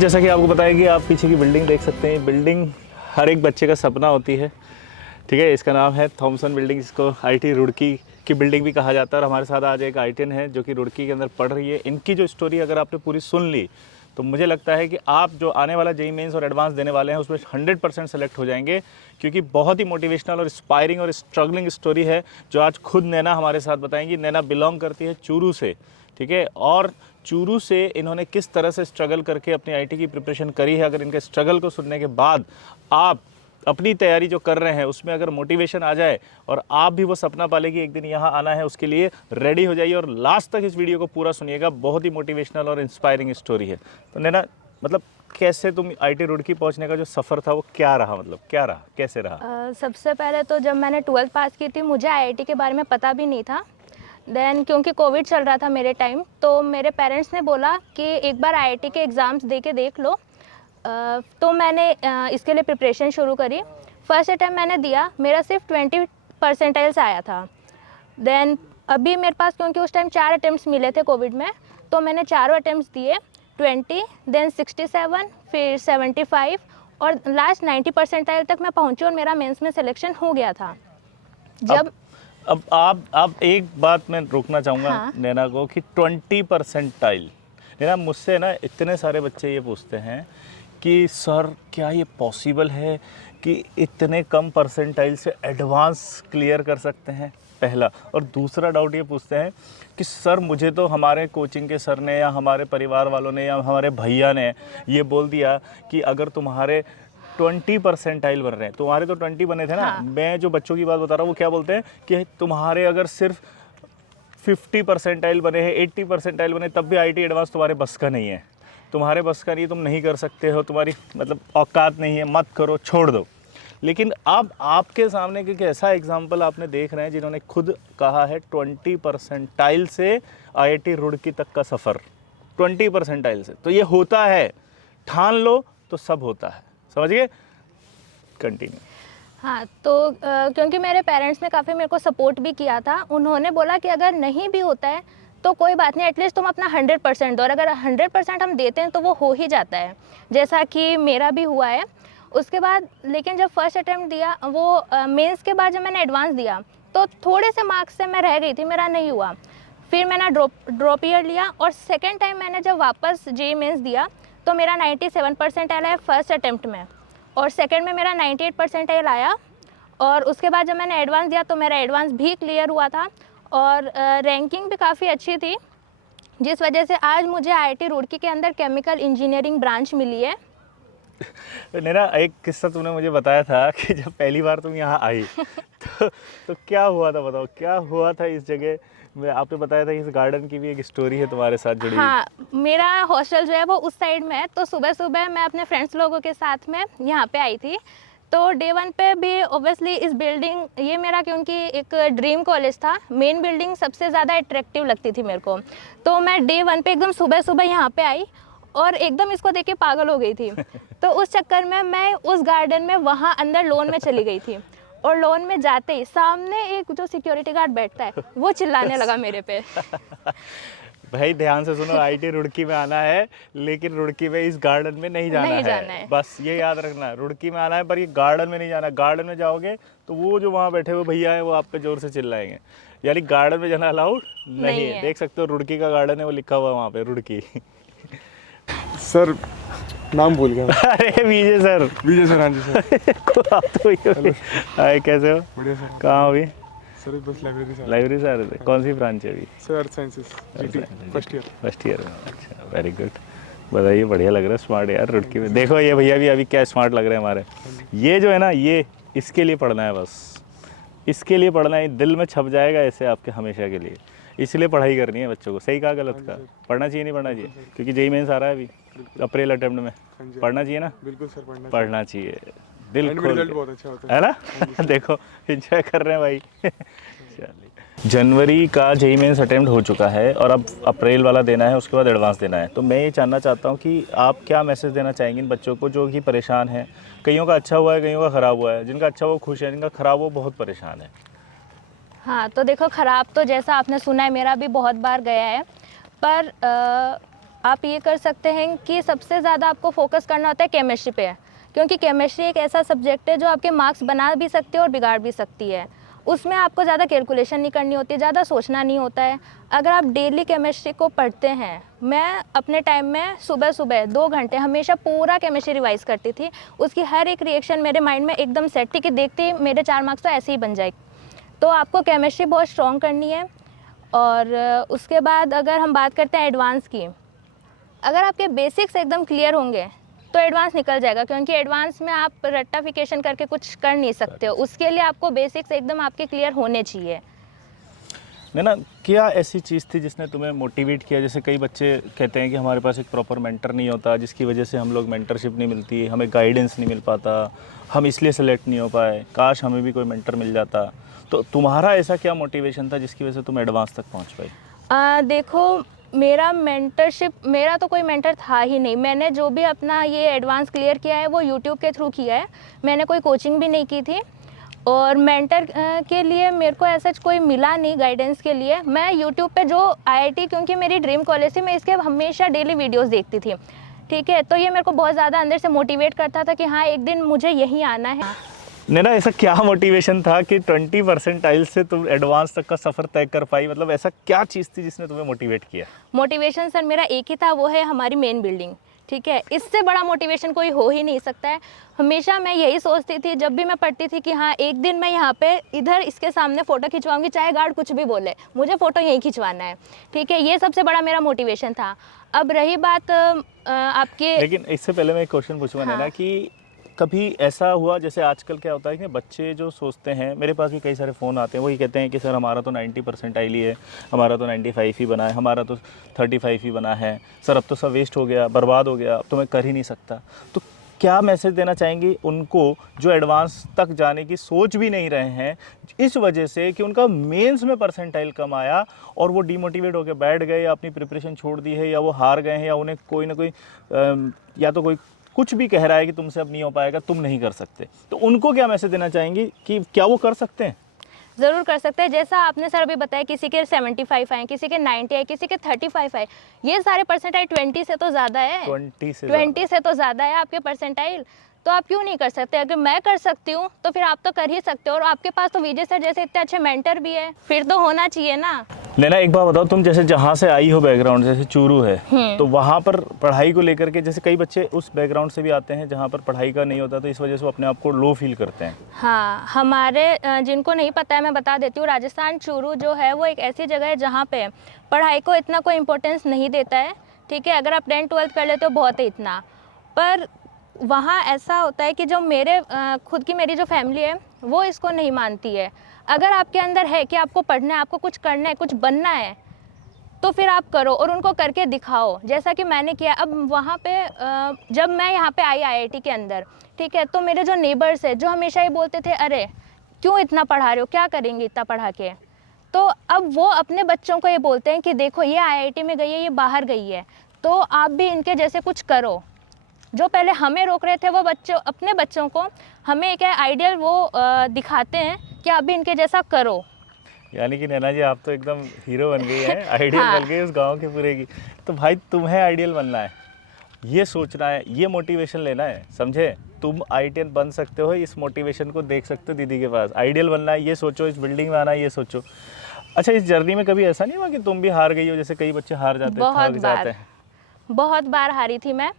आज जैसा कि आपको पता है कि आप पीछे की बिल्डिंग देख सकते हैं। बिल्डिंग हर एक बच्चे का सपना होती है, ठीक है। इसका नाम है थॉमसन बिल्डिंग, जिसको आईटी रुड़की की बिल्डिंग भी कहा जाता है। और हमारे साथ आज एक आईटीएन है जो कि रुड़की के अंदर पढ़ रही है। इनकी जो स्टोरी अगर आपने पूरी सुन ली तो मुझे लगता है कि आप जो आने वाला जेईई मेंस और एडवांस देने वाले हैं उसमें 100% सेलेक्ट हो जाएंगे, क्योंकि बहुत ही मोटिवेशनल और इंस्पायरिंग और स्ट्रगलिंग स्टोरी है जो आज खुद नैना हमारे साथ बताएंगी। नैना बिलोंग करती है चूरू से, ठीक है। और चूरू से इन्होंने किस तरह से स्ट्रगल करके अपनी आईटी की प्रिपरेशन करी है, अगर इनके स्ट्रगल को सुनने के बाद आप अपनी तैयारी जो कर रहे हैं उसमें अगर मोटिवेशन आ जाए और आप भी वो सपना पाले कि एक दिन यहाँ आना है, उसके लिए रेडी हो जाइए और लास्ट तक इस वीडियो को पूरा सुनिएगा। बहुत ही मोटिवेशनल और इंस्पायरिंग स्टोरी है। तो नैना, मतलब कैसे तुम आईटी रुड़की पहुँचने का जो सफ़र था वो क्या रहा, मतलब क्या रहा, कैसे रहा? सबसे पहले तो जब मैंने 12th पास की थी मुझे आईआईटी के बारे में पता भी नहीं था। देन क्योंकि कोविड चल रहा था मेरे टाइम, तो मेरे पेरेंट्स ने बोला कि एक बार आईआईटी के एग्ज़ाम्स दे के देख लो। तो मैंने इसके लिए प्रिपरेशन शुरू करी। फर्स्ट अटैम्प्ट मैंने दिया, मेरा सिर्फ 20 परसेंटाइल्स आया था। देन अभी मेरे पास, क्योंकि उस टाइम 4 अटैम्प्ट्स मिले थे कोविड में, तो मैंने चारों अटैम्प्ट्स दिए। 20, देन 67, फिर 75 और लास्ट 90 परसेंटाइल तक मैं पहुंची और मेरा मेंस में सिलेक्शन हो गया था। जब अब आप एक बात मैं रोकना चाहूँगा हाँ। नैना को कि 20 परसेंटाइल। नैना, मुझसे ना इतने सारे बच्चे ये पूछते हैं कि सर क्या ये पॉसिबल है कि इतने कम परसेंटाइल से एडवांस क्लियर कर सकते हैं, पहला। और दूसरा डाउट ये पूछते हैं कि सर मुझे तो हमारे कोचिंग के सर ने या हमारे परिवार वालों ने या हमारे भैया ने ये बोल दिया कि अगर तुम्हारे 20 परसेंटाइल बन रहे हैं, तुम्हारे तो 20 बने थे ना। हाँ। मैं जो बच्चों की बात बता रहा हूँ वो क्या बोलते हैं कि तुम्हारे अगर सिर्फ 50 परसेंटाइल बने हैं, 80 परसेंटाइल बने, तब भी आईटी एडवांस तुम्हारे बस का नहीं है, तुम्हारे बस का नहीं, तुम नहीं कर सकते हो, तुम्हारी मतलब औकात नहीं है, मत करो, छोड़ दो। लेकिन अब आपके सामने एक ऐसा एग्जाम्पल आपने देख रहे हैं जिन्होंने खुद कहा है 20 परसेंटाइल से आईआईटी रुड़की तक का सफ़र, 20 परसेंटाइल से। तो ये होता है, ठान लो तो सब होता है, समझ गए? कंटिन्यू। हाँ, तो क्योंकि मेरे पेरेंट्स ने काफ़ी मेरे को सपोर्ट भी किया था। उन्होंने बोला कि अगर नहीं भी होता है तो कोई बात नहीं, एटलीस्ट तुम अपना 100% दो, और अगर 100% हम देते हैं तो वो हो ही जाता है, जैसा कि मेरा भी हुआ है। उसके बाद लेकिन जब फर्स्ट अटैम्प्ट दिया, वो मेंस के बाद जब मैंने एडवांस दिया तो थोड़े से मार्क्स से मैं रह गई थी, मेरा नहीं हुआ। फिर मैंने ड्रॉप ईयर लिया और सेकेंड टाइम मैंने जब वापस जेईई मेंस दिया तो मेरा 97 परसेंटाइल आया फर्स्ट अटैम्प्ट में, और सेकेंड में मेरा 98 परसेंटाइल आया। और उसके बाद जब मैंने एडवांस दिया तो मेरा एडवांस भी क्लियर हुआ था और रैंकिंग भी काफ़ी अच्छी थी, जिस वजह से आज मुझे आईआईटी रुड़की के अंदर केमिकल इंजीनियरिंग ब्रांच मिली है। मेरा एक किस्सा तुमने मुझे बताया था कि जब पहली बार तुम यहाँ आई तो क्या हुआ था, बताओ क्या हुआ था इस जगह में? आपने बताया था कि इस गार्डन की भी एक स्टोरी है तुम्हारे साथ जुड़ी। हाँ, मेरा हॉस्टल जो है वो उस साइड में है, तो सुबह सुबह मैं अपने फ्रेंड्स लोगों के साथ में यहाँ पे आई थी। तो डे 1 पे भी ऑब्वियसली इस बिल्डिंग, ये मेरा क्योंकि एक ड्रीम कॉलेज था, मेन बिल्डिंग सबसे ज़्यादा अट्रैक्टिव लगती थी मेरे को। तो मैं डे 1 पे एकदम सुबह सुबह यहाँ पे आई और एकदम इसको देख के पागल हो गई थी। तो उस चक्कर में मैं उस गार्डन में वहाँ अंदर लॉन में चली गई थी, और लॉन में जाते ही सामने एक जो सिक्योरिटी गार्ड बैठता है वो चिल्लाने लगा मेरे पे। भाई ध्यान से सुनो, आईटी रुड़की में आना है, लेकिन रुड़की में इस गार्डन में नहीं जाना है। बस ये याद रखना, रुड़की में आना है पर ये गार्डन में नहीं जाना। गार्डन में जाओगे तो वो जो वहाँ बैठे हुए भैया हैं वो आप पे जोर से चिल्लाएंगे, यानी गार्डन में जाना अलाउड नहीं है। देख सकते हो रुड़की का गार्डन है, वो लिखा हुआ है वहाँ पे, रुड़की। सर नाम भूल गया। अरे विजय सर। विजय सर, हाँ जी सर। आप तो हाय, कैसे हो? बढ़िया सर। कहाँ हो अभी? सर बस लाइब्रेरी से आ रहे थे। कौन सी ब्रांच है अभी? सर अर्थ साइंसेस जीटी फर्स्ट ईयर। अच्छा, वेरी गुड, बताइए। बढ़िया लग रहा है, स्मार्ट यार रुड़की में। देखो ये भैया भी अभी क्या स्मार्ट लग रहे हैं हमारे। ये जो है ना, ये इसके लिए पढ़ना है, बस इसके लिए पढ़ना है, दिल में छप जाएगा ऐसे आपके हमेशा के लिए। इसलिए पढ़ाई करनी है बच्चों को। सही कहा गलत कहा? पढ़ना चाहिए नहीं पढ़ना चाहिए? क्योंकि जेईई मेंस आ रहा है अभी अप्रैल अटैम्प्ट में, पढ़ना चाहिए ना? बिल्कुल सर, पढ़ना चाहिए, दिल खोल रिजल्ट के, बहुत अच्छा होता है ना? देखो एंजॉय कर रहे हैं भाई। चलिए, जनवरी का जेईई मेंस अटेम्प्ट हो चुका है और अब अप्रैल वाला देना है, उसके बाद एडवांस देना है। तो मैं ये जानना चाहता हूँ कि आप क्या मैसेज देना चाहेंगे इन बच्चों को जो कि परेशान हैं? कईयों का अच्छा हुआ है, कईयों का ख़राब हुआ है। जिनका अच्छा वो खुश है, जिनका ख़राब वो बहुत परेशान है। हाँ, तो देखो ख़राब तो जैसा आपने सुना है मेरा भी बहुत बार गया है, पर आप ये कर सकते हैं कि सबसे ज़्यादा आपको फोकस करना होता है केमिस्ट्री पे, क्योंकि केमिस्ट्री एक ऐसा सब्जेक्ट है जो आपके मार्क्स बना भी सकती है और बिगाड़ भी सकती है। उसमें आपको ज़्यादा कैलकुलेशन नहीं करनी होती, ज़्यादा सोचना नहीं होता है। अगर आप डेली केमिस्ट्री को पढ़ते हैं, मैं अपने टाइम में सुबह सुबह 2 घंटे हमेशा पूरा केमिस्ट्री रिवाइज़ करती थी। उसकी हर एक रिएक्शन मेरे माइंड में एकदम सेट थी कि देखते ही मेरे 4 मार्क्स तो ऐसे ही बन जाए। तो आपको केमिस्ट्री बहुत स्ट्रॉन्ग करनी है। और उसके बाद अगर हम बात करते हैं एडवांस की, अगर आपके बेसिक्स एकदम क्लियर होंगे तो एडवांस निकल जाएगा, क्योंकि एडवांस में आप रट्टाफिकेशन करके कुछ कर नहीं सकते हो। उसके लिए आपको बेसिक्स एकदम आपके क्लियर होने चाहिए। नैना, क्या ऐसी चीज़ थी जिसने तुम्हें मोटिवेट किया? जैसे कई बच्चे कहते हैं कि हमारे पास एक प्रॉपर मेंटर नहीं होता, जिसकी वजह से हम लोग मेंटरशिप नहीं मिलती, हमें गाइडेंस नहीं मिल पाता, हम इसलिए सेलेक्ट नहीं हो पाए, काश हमें भी कोई मेंटर मिल जाता। तो तुम्हारा ऐसा क्या मोटिवेशन था जिसकी वजह से तुम एडवांस तक पहुँच पाई? देखो, मेरा मेंटरशिप, मेरा तो कोई मेंटर था ही नहीं। मैंने जो भी अपना ये एडवांस क्लियर किया है वो यूट्यूब के थ्रू किया है। मैंने कोई कोचिंग भी नहीं की थी, और मेंटर के लिए मेरे को ऐसा कोई मिला नहीं गाइडेंस के लिए। मैं यूट्यूब पे जो IIT, क्योंकि मेरी ड्रीम कॉलेज थी, मैं इसके हमेशा डेली वीडियोस देखती थी, ठीक है। तो ये मेरे को बहुत ज़्यादा अंदर से मोटिवेट करता था कि हाँ, एक दिन मुझे यहीं आना है। नैना, ऐसा क्या मोटिवेशन था कि 20 परसेंटाइल से तुम एडवांस तक का सफ़र तय कर पाई? मतलब ऐसा क्या चीज़ थी जिसने तुम्हें मोटिवेट किया? मोटिवेशन सर मेरा एक ही था, वो है हमारी मेन बिल्डिंग, ठीक है। इससे बड़ा मोटिवेशन कोई हो ही नहीं सकता है। हमेशा मैं यही सोचती थी जब भी मैं पढ़ती थी कि हाँ, एक दिन मैं यहाँ पे इधर इसके सामने फ़ोटो खिंचवाऊंगी, चाहे गार्ड कुछ भी बोले, मुझे फ़ोटो यहीं खिंचवाना है, ठीक है। ये सबसे बड़ा मेरा मोटिवेशन था। अब रही बात आपके, लेकिन इससे पहले मैं एक क्वेश्चन पूछूंगा नैना, कि कभी ऐसा हुआ, जैसे आजकल क्या होता है कि बच्चे जो सोचते हैं, मेरे पास भी कई सारे फ़ोन आते हैं, वही कहते हैं कि सर हमारा तो 90 परसेंटाइल ही है, हमारा तो 95 ही बना है, हमारा तो 35 ही बना है, सर अब तो सब वेस्ट हो गया, बर्बाद हो गया, अब तो मैं कर ही नहीं सकता। तो क्या मैसेज देना चाहेंगी उनको जो एडवांस तक जाने की सोच भी नहीं रहे हैं, इस वजह से कि उनका मेंस में परसेंटाइल कम आया और वो डीमोटिवेट होकर बैठ गए, या अपनी प्रिपरेशन छोड़ दी है, या वो हार गए हैं, या उन्हें कोई ना कोई या तो कोई कुछ भी कह रहा है कि तुमसे अब नहीं हो पाएगा, तुम नहीं कर सकते, तो उनको क्या मैसेज देना चाहेंगी कि क्या वो कर सकते हैं? ज़रूर कर सकते हैं। जैसा आपने सर अभी बताया, किसी के 75 आए, किसी के 90 आए, किसी के 35 आए, ये सारे परसेंटाइल 20 से तो ज़्यादा है, 20 से तो ज़्यादा है आपके परसेंटाइल। तो आप क्यों नहीं कर सकते? अगर मैं कर सकती हूँ तो फिर आप तो कर ही सकते हो। और आपके पास तो विजय सर जैसे इतने अच्छे मेंटर भी है, फिर तो होना चाहिए ना। नैना, एक बात बताओ, तुम जैसे जहाँ से आई हो बैकग्राउंड, जैसे चूरू है, तो वहाँ पर पढ़ाई को लेकर के, जैसे कई बच्चे उस बैकग्राउंड से भी आते हैं जहाँ पर पढ़ाई का नहीं होता, तो इस वजह से वो अपने आप को लो फील करते हैं। हाँ, हमारे जिनको नहीं पता है मैं बता देती हूँ, राजस्थान चूरू जो है वो एक ऐसी जगह है जहाँ पे पढ़ाई को इतना कोई इम्पोर्टेंस नहीं देता है, ठीक है। अगर आप 10th-12th कर लेते हो बहुत है इतना, पर वहाँ ऐसा होता है कि जो मेरे खुद की मेरी जो फैमिली है वो इसको नहीं मानती है। अगर आपके अंदर है कि आपको पढ़ना है, आपको कुछ करना है, कुछ बनना है, तो फिर आप करो और उनको करके दिखाओ, जैसा कि मैंने किया। अब वहाँ पे जब मैं यहाँ पे आई IIT के अंदर, ठीक है, तो मेरे जो नेबर्स है जो हमेशा ये बोलते थे, अरे क्यों इतना पढ़ा रहे हो, क्या करेंगे इतना पढ़ा के, तो अब वो अपने बच्चों को ये बोलते हैं कि देखो ये IIT में गई है, ये बाहर गई है, तो आप भी इनके जैसे कुछ करो। जो पहले हमें रोक रहे थे वो बच्चों, अपने बच्चों को हमें एक आइडियल वो दिखाते हैं कि आप भी इनके जैसा करो। यानी कि नैना जी, आप तो एकदम हीरो बन गई हैं, आइडियल बन गई उस गांव के पूरे की। तो भाई, तुम्हें आइडियल बनना है, ये सोचना है, ये मोटिवेशन लेना है, समझे? तुम आइडियल बन सकते हो, इस मोटिवेशन को देख सकते हो दीदी के पास। आइडियल बनना है, ये सोचो, इस बिल्डिंग में आना है, ये सोचो। अच्छा, इस जर्नी में कभी ऐसा नहीं हुआ कि तुम भी हार गई हो, जैसे कई बच्चे हार जाते हैं, थक जाते हैं? बहुत बार हारी थी मैं,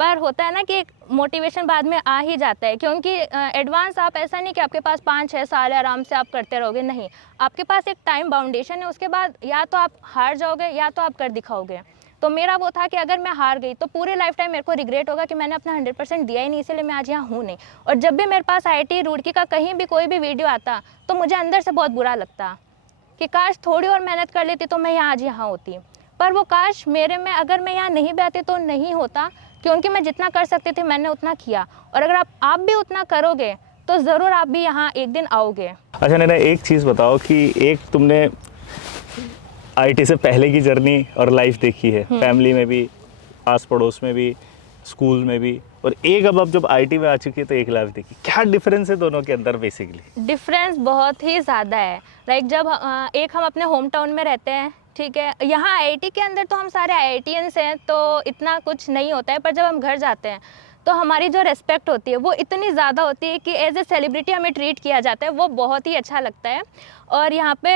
पर होता है ना कि एक मोटिवेशन बाद में आ ही जाता है, क्योंकि एडवांस आप ऐसा नहीं कि आपके पास 5-6 साल है आराम से आप करते रहोगे, नहीं, आपके पास एक टाइम बाउंडेशन है, उसके बाद या तो आप हार जाओगे या तो आप कर दिखाओगे। तो मेरा वो था कि अगर मैं हार गई तो पूरे लाइफ टाइम मेरे को रिग्रेट होगा कि मैंने अपना 100% दिया ही नहीं, इसलिए मैं आज यहाँ हूँ नहीं। और जब भी मेरे पास IIT रुड़की का कहीं भी कोई भी वीडियो आता तो मुझे अंदर से बहुत बुरा लगता कि काश थोड़ी और मेहनत कर लेती तो मैं आज यहाँ होती। पर वो काश मेरे में, अगर मैं यहाँ नहीं भी आती तो नहीं होता, क्योंकि मैं जितना कर सकती थी मैंने उतना किया। और अगर आप भी उतना करोगे तो ज़रूर आप भी यहाँ एक दिन आओगे। अच्छा नैना, एक चीज़ बताओ कि एक तुमने IIT से पहले की जर्नी और लाइफ देखी है, फैमिली में भी, आस पड़ोस में भी, स्कूल में भी, और एक अब जब IIT में आ चुकी है तो एक लाइफ देखी, क्या डिफरेंस है दोनों के अंदर? बेसिकली डिफरेंस बहुत ही ज़्यादा है। लाइक जब एक हम अपने होम टाउन में रहते हैं, ठीक है, यहाँ आईआईटी के अंदर तो हम सारे आईआईटीएंस हैं, तो इतना कुछ नहीं होता है। पर जब हम घर जाते हैं तो हमारी जो रिस्पेक्ट होती है वो इतनी ज़्यादा होती है कि एज ए सेलिब्रिटी हमें ट्रीट किया जाता है, वो बहुत ही अच्छा लगता है। और यहाँ पे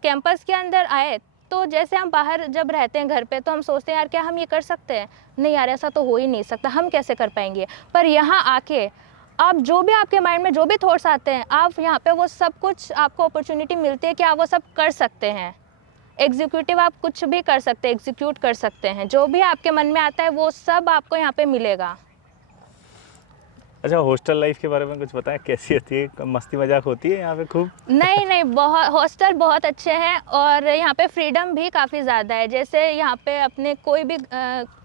कैंपस के अंदर आए तो जैसे हम बाहर जब रहते हैं घर पे तो हम सोचते हैं यार क्या हम ये कर सकते हैं, नहीं यार ऐसा तो हो ही नहीं सकता, हम कैसे कर पाएंगे। पर यहाँ आके आप जो भी आपके माइंड में जो भी थॉट्स आते हैं, आप यहाँ पे वो सब कुछ आपको अपॉर्चुनिटी मिलती है कि आप वो सब कर सकते हैं। एग्जीक्यूटिव आप कुछ भी कर सकते हैं, एग्जीक्यूट कर सकते हैं, जो भी आपके मन में आता है वो सब आपको यहाँ पे मिलेगा। अच्छा, हॉस्टल लाइफ के बारे में कुछ बताएं, कैसी होती है? मस्ती मजाक होती है यहाँ पे खूब? नहीं, बहुत हॉस्टल बहुत अच्छे हैं और यहाँ पे फ्रीडम भी काफ़ी ज़्यादा है। जैसे यहाँ पे अपने कोई भी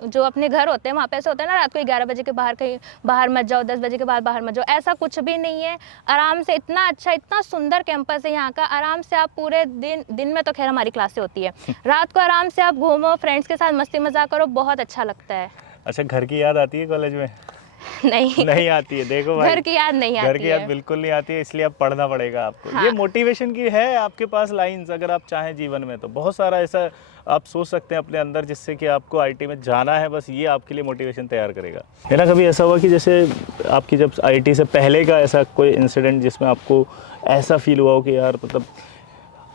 जो अपने घर होते हैं वहाँ पे ऐसा होता है ना, रात को 11 बजे के बाहर कहीं बाहर मत जाओ, 10 बजे के बाद बाहर मत जाओ, ऐसा कुछ भी नहीं है। आराम से इतना अच्छा, इतना सुंदर कैंपस है यहाँ का, आराम से आप पूरे दिन में तो खैर हमारी क्लासें होती है, रात को आराम से आप घूमो, फ्रेंड्स के साथ मस्ती मजाक करो, बहुत अच्छा लगता है। अच्छा, घर की याद आती है कॉलेज में? नहीं आती है। देखो भाई, घर की याद नहीं आती घर की याद है। बिल्कुल नहीं आती है, इसलिए अब पढ़ना पड़ेगा आपको। हाँ। ये मोटिवेशन की है आपके पास लाइंस, अगर आप चाहें जीवन में तो बहुत सारा ऐसा आप सोच सकते हैं अपने अंदर जिससे कि आपको आईटी में जाना है, बस ये आपके लिए मोटिवेशन तैयार करेगा। है ना, कभी ऐसा हुआ कि जैसे आपकी जब आईटी से पहले का ऐसा कोई इंसिडेंट जिसमें आपको ऐसा फील हुआ हो कि यार मतलब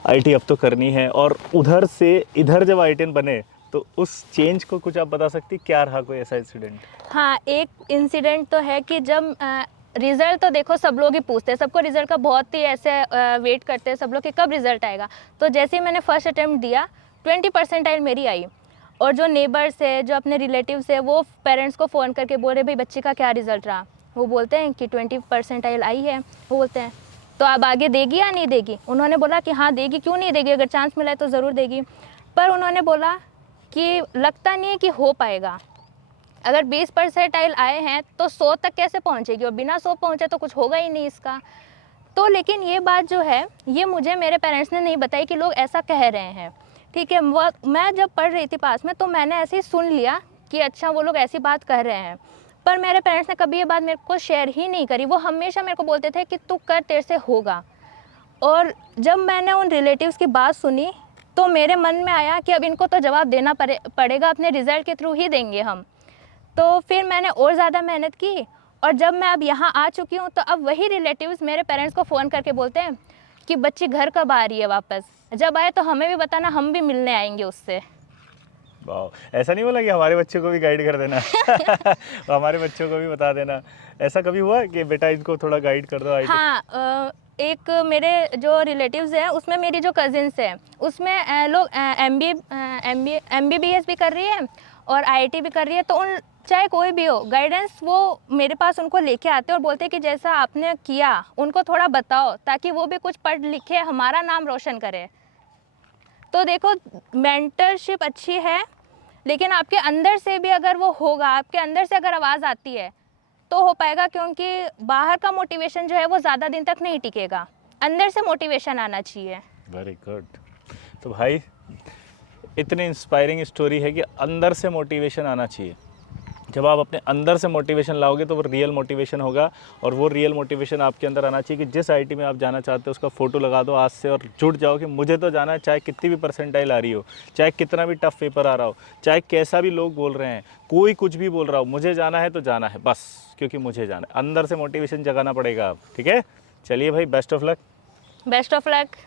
आईटी अब तो करनी है, और उधर से इधर जब आईटीएन बने तो उस चेंज को कुछ आप बता सकती, क्या रहा कोई ऐसा इंसिडेंट? हाँ, एक इंसिडेंट तो है कि जब रिज़ल्ट तो देखो सब लोग ही पूछते हैं, सबको रिज़ल्ट का बहुत ही ऐसे वेट करते हैं सब लोग कि कब रिज़ल्ट आएगा। तो जैसे ही मैंने फर्स्ट अटैम्प्ट दिया 20 परसेंटाइल मेरी आई, और जो नेबर्स है, जो अपने रिलेटिव्स है, वो पेरेंट्स को फ़ोन करके बोल रहे भाई बच्चे का क्या रिज़ल्ट रहा। वो बोलते हैं कि 20 परसेंटाइल आई है। वो बोलते हैं तो अब आगे देगी या नहीं देगी? उन्होंने बोला कि हाँ देगी, क्यों नहीं देगी, अगर चांस मिला है तो ज़रूर देगी। पर उन्होंने बोला कि लगता नहीं है कि हो पाएगा, अगर 20 परसेंटाइल आए हैं तो 100 तक कैसे पहुंचेगी, और बिना 100 पहुंचे तो कुछ होगा ही नहीं इसका। तो लेकिन ये बात जो है ये मुझे मेरे पेरेंट्स ने नहीं बताई कि लोग ऐसा कह रहे हैं। ठीक है, मैं जब पढ़ रही थी पास में तो मैंने ऐसे ही सुन लिया कि अच्छा वो लोग ऐसी बात कह रहे हैं, पर मेरे पेरेंट्स ने कभी ये बात मेरे को शेयर ही नहीं करी। वो हमेशा मेरे को बोलते थे कि तू कर, तेरे से होगा। और जब मैंने उन रिलेटिव्स की बात सुनी तो मेरे मन में आया कि अब इनको तो जवाब देना पड़ेगा, अपने रिज़ल्ट के थ्रू ही देंगे हम। तो फिर मैंने और ज़्यादा मेहनत की, और जब मैं अब यहाँ आ चुकी हूँ तो अब वही रिलेटिव्स मेरे पेरेंट्स को फ़ोन करके बोलते हैं कि बच्ची घर कब आ रही है वापस, जब आए तो हमें भी बताना, हम भी मिलने आएंगे उससे। वाह, ऐसा नहीं बोला कि हमारे बच्चों को भी गाइड कर देना हमारे बच्चों को भी बता देना? ऐसा कभी हुआ कि बेटा इनको थोड़ा गाइड कर दो आईटी? हाँ, एक मेरे जो रिलेटिव्स हैं उसमें मेरी जो कज़िन्स हैं उसमें लोग MBBS भी कर रही है और IIT भी कर रही है। तो उन चाहे कोई भी हो, गाइडेंस वो मेरे पास उनको लेके आते हैं और बोलते हैं कि जैसा आपने किया उनको थोड़ा बताओ, ताकि वो भी कुछ पढ़ लिखे हमारा नाम रोशन करे। तो देखो, मेंटरशिप अच्छी है, लेकिन आपके अंदर से भी अगर वो होगा, आपके अंदर से अगर आवाज़ आती है तो हो पाएगा, क्योंकि बाहर का मोटिवेशन जो है वो ज़्यादा दिन तक नहीं टिकेगा, अंदर से मोटिवेशन आना चाहिए। Very good. तो भाई इतनी इंस्पायरिंग स्टोरी है कि अंदर से मोटिवेशन आना चाहिए। जब आप अपने अंदर से मोटिवेशन लाओगे तो वो रियल मोटिवेशन होगा, और वो रियल मोटिवेशन आपके अंदर आना चाहिए कि जिस आईटी में आप जाना चाहते हो उसका फ़ोटो लगा दो आज से और जुट जाओ कि मुझे तो जाना है, चाहे कितनी भी परसेंटाइल आ रही हो, चाहे कितना भी टफ पेपर आ रहा हो, चाहे कैसा भी लोग बोल रहे हैं, कोई कुछ भी बोल रहा हो, मुझे जाना है तो जाना है बस, क्योंकि मुझे जाना है। अंदर से मोटिवेशन जगाना पड़ेगा आप। ठीक है, चलिए भाई, best of luck. Best of luck.